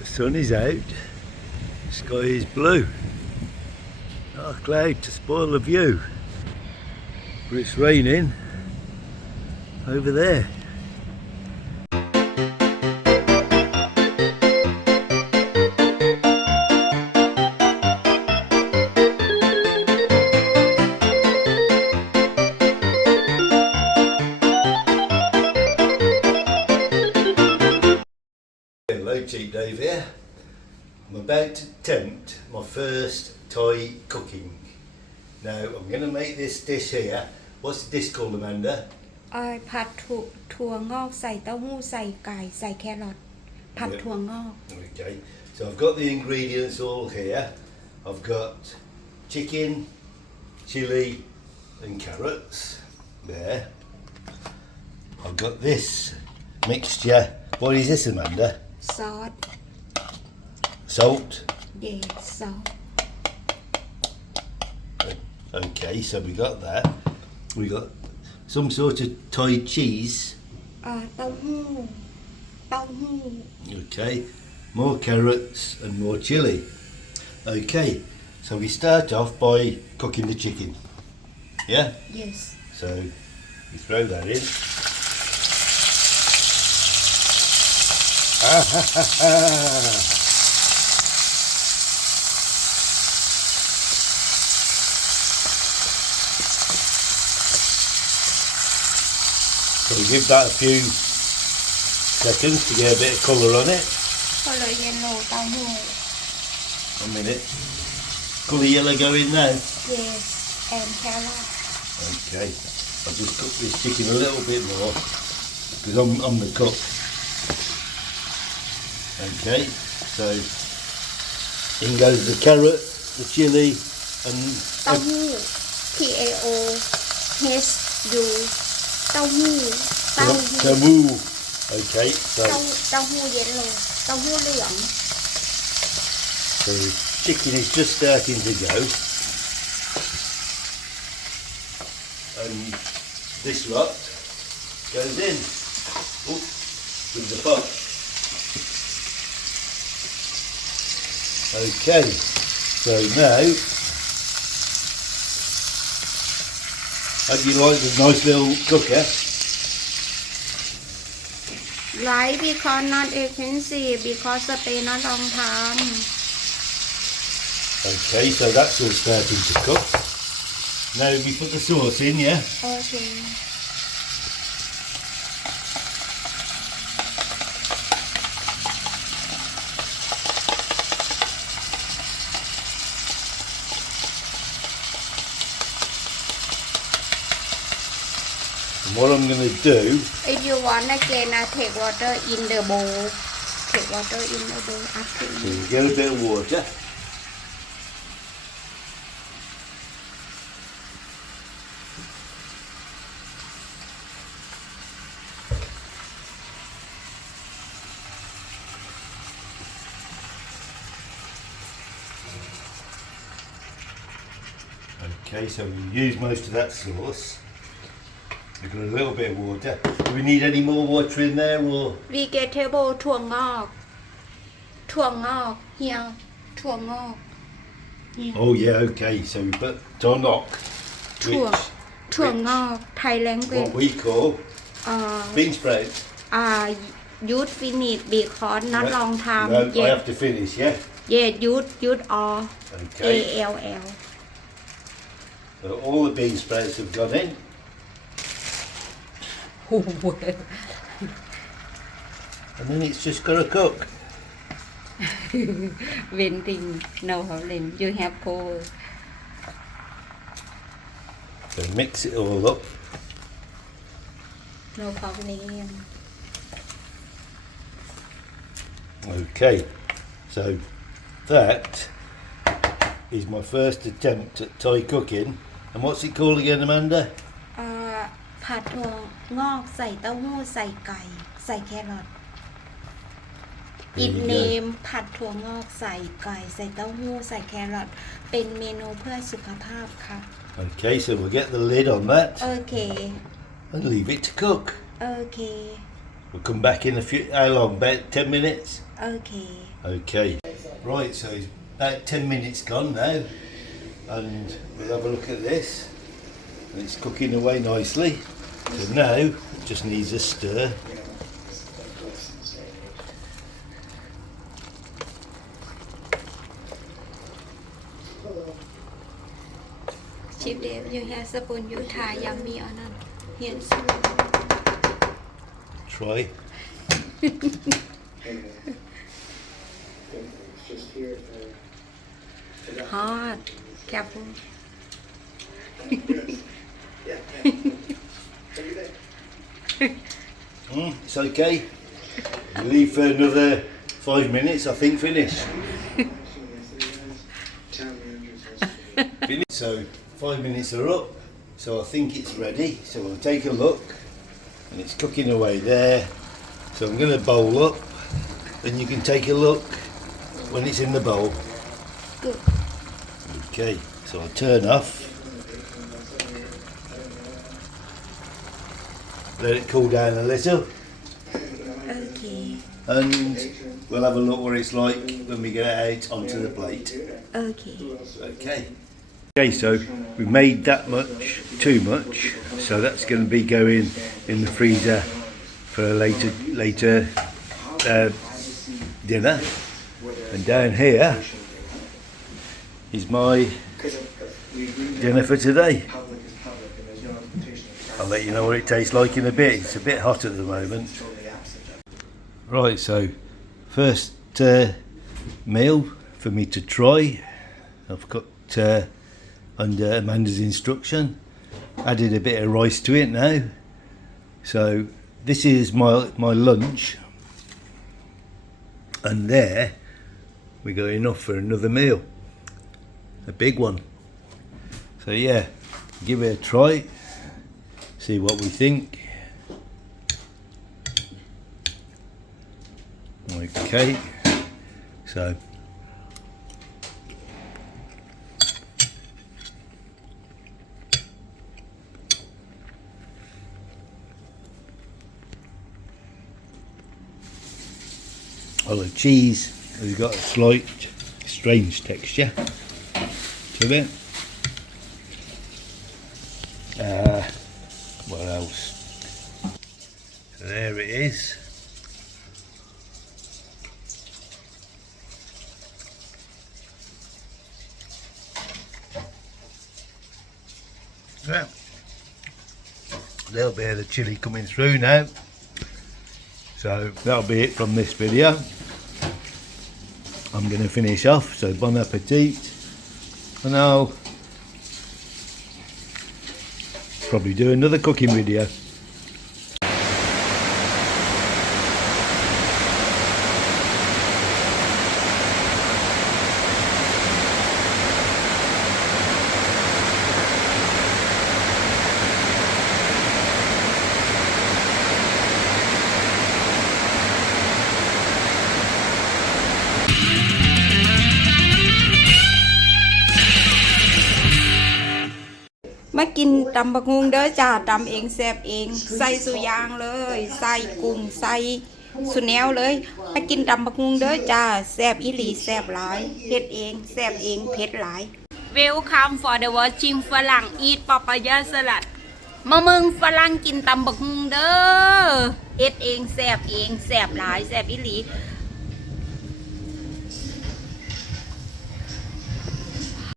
The sun is out, the sky is blue. Not a cloud to spoil the view, but it's raining over there. Hello, Cheap Dave here. I'm about to attempt my first Thai cooking. Now I'm going to make this dish here. What's the dish called, Amanda? ผัดถั่วงอกใส่เต้าหู้ใส่ไก่ใส่แครอทผัดถั่วงอก Okay, so I've got the ingredients all here. I've got chicken, chilli and carrots there. I've got this mixture. What is this, Amanda? ซอส Salt. เย่ซอส Okay, so we got that. We got some sort of Thai cheese. เต้าหู้ Okay, more carrots and more chilli. Okay, so we start off by cooking the chicken. Yeah? yes So you throw that in. Ah, ha, ha, ha. So we give that a few seconds to get a bit of colour on it. ก็เลยเยลโล่เต้าหู้ 1 minute. Colour yellow go in now. yes and แครอท Okay, I'll just cook this chicken a little bit more because I'm the cook. Okay, so in goes the carrot, the chilli and เต้าหู้ TAO H U เต้าหู้ tamu. Okay, so เต้าหู้เยลโล่เต้าหู้เหลือง the chicken is just starting to go. And this lot goes in with the pot. Okay, so now, how do you like the nice little cooker? Right because not expensive because สเปนnot long time Okay, so that's all starting to cook. Now we put the sauce in, yeah? โอเค And what I'm going to do, if you want again I take water in the bowl take water in the bowl after so you get a bit of water. Okay, so we use most of that sauce. We've got a little bit of water. Do we need any more water in there or? vegetable ถั่วงอกhere ถั่วงอก Oh yeah, okay, so we put tonok, ถั่ว which ถั่วงอก Thai language what we call เอ่อ bean sprouts. youth finish because not long time No, I yeah have to finish, yeah? yeah youth all Okay, ALL so all the bean sprouts have gone in. And then it's just got to cook. venting no problem you have cold So mix it all up. no problem Okay, so that is my first attempt at Thai cooking. And what's it called again, Amanda? ผัดถั่วงอกใส่เต้าหู้ใส่ไก่ใส่แครอท There it you go. name ผัดถั่วงอกใส่ไก่ใส่เต้าหู้ใส่แครอทเป็นเมนูเพื่อสุขภาพค่ะ Okay, so we'll get the lid on that โอเค and leave it to cook. โอเค We'll come back in a few, how long? About 10 minutes? โอเค Okay, right, so it's about 10 minutes gone now, and we'll have a look at this. And it's cooking away nicely. So now it just needs a stir. Chip Dave, you have spoon, you tie yummy on it. Yes. Try. Hot. Careful. It's okay. We leave for another 5 minutes, I think, finish. Finish. So 5 minutes are up, so I think it's ready. So we'll take a look, and it's cooking away there. So I'm going to bowl up, and you can take a look when it's in the bowl. Good. Okay, so I'll turn off. Let it cool down a little, Okay. and we'll have a look what it's like when we get it out onto the plate. Okay. Okay. Okay, so we've made that much, too much, so that's going to be going in the freezer for a later dinner. And down here is my dinner for today. I'll let you know what it tastes like in a bit. It's a bit hot at the moment. Right, so first meal for me to try. I've got under Amanda's instruction, added a bit of rice to it now. So this is my lunch, and there we got enough for another meal, a big one. So yeah, give it a try, see what we think. Okay, so the cheese has got a slight strange texture to it. What else? So there it is. Yeah. A little bit of the chilli coming through now. So that'll be it from this video. I'm going to finish off, so bon appetit, and I'll probably do another cooking video.มากินตำบักฮุงเด้อจ้าตำเองแซ่บเองใส่สุยางเลยใส่กุ้งใส่สุแนวเลยมากินตำบักฮุงเด้อจ้าแซ่บอีหลีแซ่บหลายเฮ็ดเองแซ่บเองเผ็ดหลาย Welcome for the watching ฝรั่ง eat papaya salad มาเมืองฝรั่งกินตำบักฮุงเด้อเฮ็ดเองแซ่บหลายแซ่บอีหลี